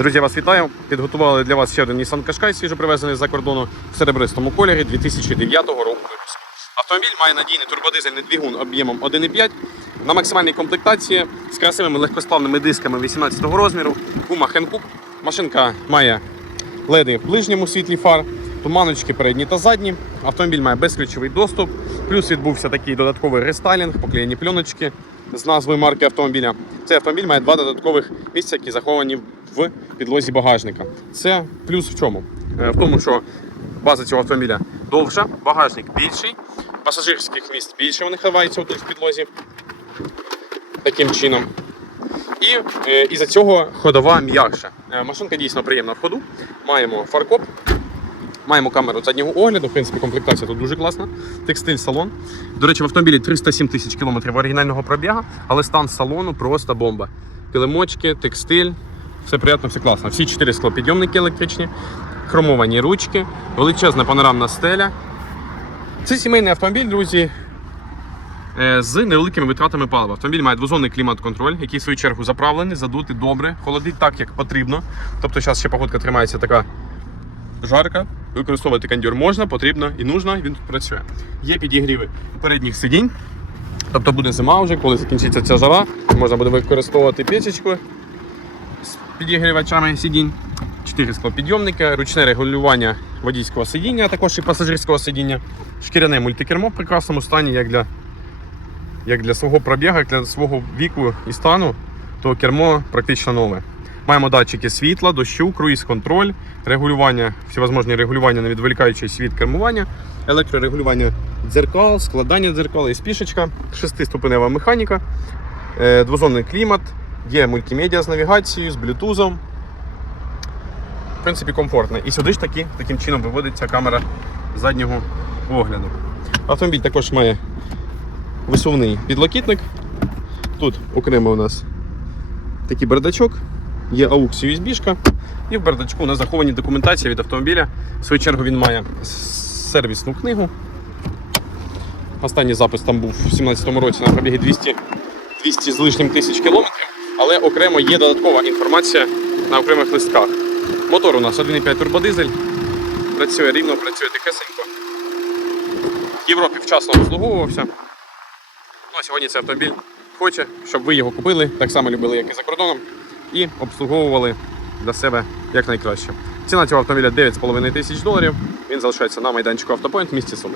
Друзі, вас вітаю. Підготували для вас ще один Nissan Qashqai, свіжо привезений з-за кордону в серебристому кольорі 2009 року випуску. Автомобіль має надійний турбодизельний двигун об'ємом 1,5 на максимальній комплектації з красивими легкосплавними дисками 18-го розміру, гума Хенкук. Машинка має леди в ближньому світлі фар, туманочки передні та задні. Автомобіль має безключовий доступ. Плюс відбувся такий додатковий рестайлінг, поклеєні пленочки з назвою марки автомобіля. Цей автомобіль має два додаткових місця, які заховані в підлозі багажника. Це плюс в чому? Е, В тому, що база цього автомобіля довша, багажник більший, пасажирських місць більше вони ховаються тут в підлозі. Таким чином. І е, із-за цього ходова м'якша. Е, машинка дійсно приємна в ходу. Маємо фаркоп, маємо камеру заднього огляду. В принципі, комплектація тут дуже класна. Текстиль салон. До речі, в автомобілі 307 тисяч кілометрів оригінального пробігу, але стан салону просто бомба. Килимочки, текстиль, все приємно, все класно. Всі чотири склопідйомники електричні, хромовані ручки, величезна панорамна стеля. Це сімейний автомобіль, друзі, е, з невеликими витратами палива. Автомобіль має двозонний клімат-контроль, який в свою чергу заправлений, задутий добре, холодить так, як потрібно. Тобто зараз ще погодка тримається така жарка. Використовувати кондьор можна, потрібно і нужно, він тут працює. Є підігріви передніх сидінь. Тобто буде зима вже, коли закінчиться ця жара, можна буде використовувати печечку з підігрівачами сидінь. Чотири склопідйомники, ручне регулювання водійського сидіння, також і пасажирського сидіння, шкіряне мультикермо в прекрасному стані, як для, як для свого пробігу, як для свого віку і стану, то кермо практично нове. Маємо датчики світла, дощу, круїз-контроль, регулювання, всевозможні регулювання на відволікаючий світ кермування, електрорегулювання дзеркал, складання дзеркал і спішечка, шестиступенева механіка, е, двозонний клімат, є мультимедіа з навігацією, з блютузом. В принципі, комфортно. І сюди ж таки, таким чином виводиться камера заднього огляду. Автомобіль також має висувний підлокітник. Тут окремо у нас такий бардачок, є AUX USB-шка, і в бардачку у нас заховані документація від автомобіля. В свою чергу він має сервісну книгу. Останній запис там був у 2017 році на пробігі 200, 200 з лишнім тисяч кілометрів, але окремо є додаткова інформація на окремих листках. Мотор у нас 1,5 турбодизель, працює рівно, працює тихесенько. В Європі вчасно обслуговувався. Ну, а сьогодні цей автомобіль хоче, щоб ви його купили, так само любили, як і за кордоном, і обслуговували для себе як найкраще. Ціна цього автомобіля 9,5 тисяч доларів. Він залишається на майданчику Автопоінт в місті Суми.